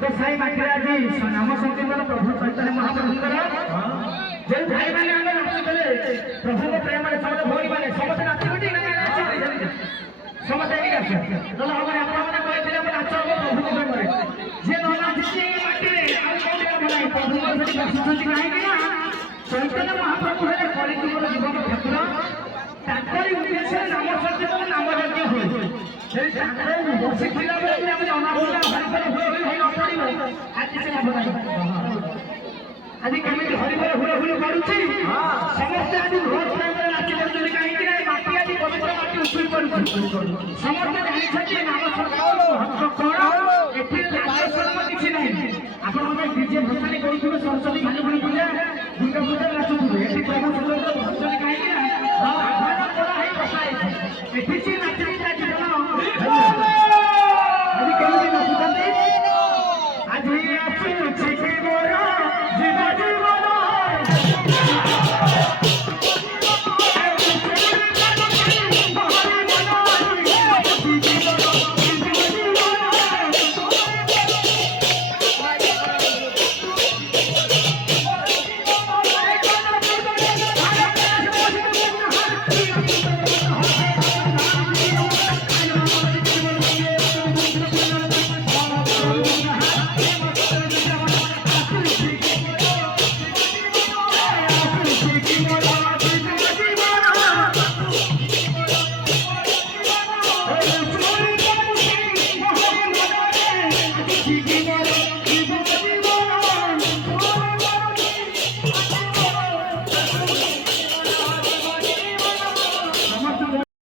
साई माटी आज नाम संकीर्तन प्रभु चैतन्य महाप्रभुଙ୍କର जो भाई मैंने आगे नाचुले प्रभु को प्रेम में समस्त भोरी मैंने समस्त नाचुटी समस्त एक आस तो हम आपने कहते हैं नाच प्रभु को प्रेम जे न नाचि माटी रे आ कोन भलाई प्रभु को सही बसुଛନ୍ତି काहे कि चैतन्य महाप्रभु है कलिजुगर जीवन ठाकुर ताकरी उद्देश्य नाम संकीर्तन नाम यज्ञ होय से ताकरे बसी थिला बेले हम अनाबोला हरिफल होय न पड़िबो आज से लाभ नाही आज केमिति हरिफल हुल हुल पडुछि समस्त आज भोर प्रेम रे नाचि करछन काहे कि माटी आज पवित्र माटी उछुल पडुछि समस्त जानि छथि नाम संकीर्तन महत्व कोन एथि लाजस्वरम किछि नाही आपण हम डीजे भसानी करूथुबे सरस्वती भानुपुरी पूजा दुर्गा पूजा नाचुथुबे एथि प्रभु सुंदर भसानी काहे कि हां आधार पड़ा है बसाई एथि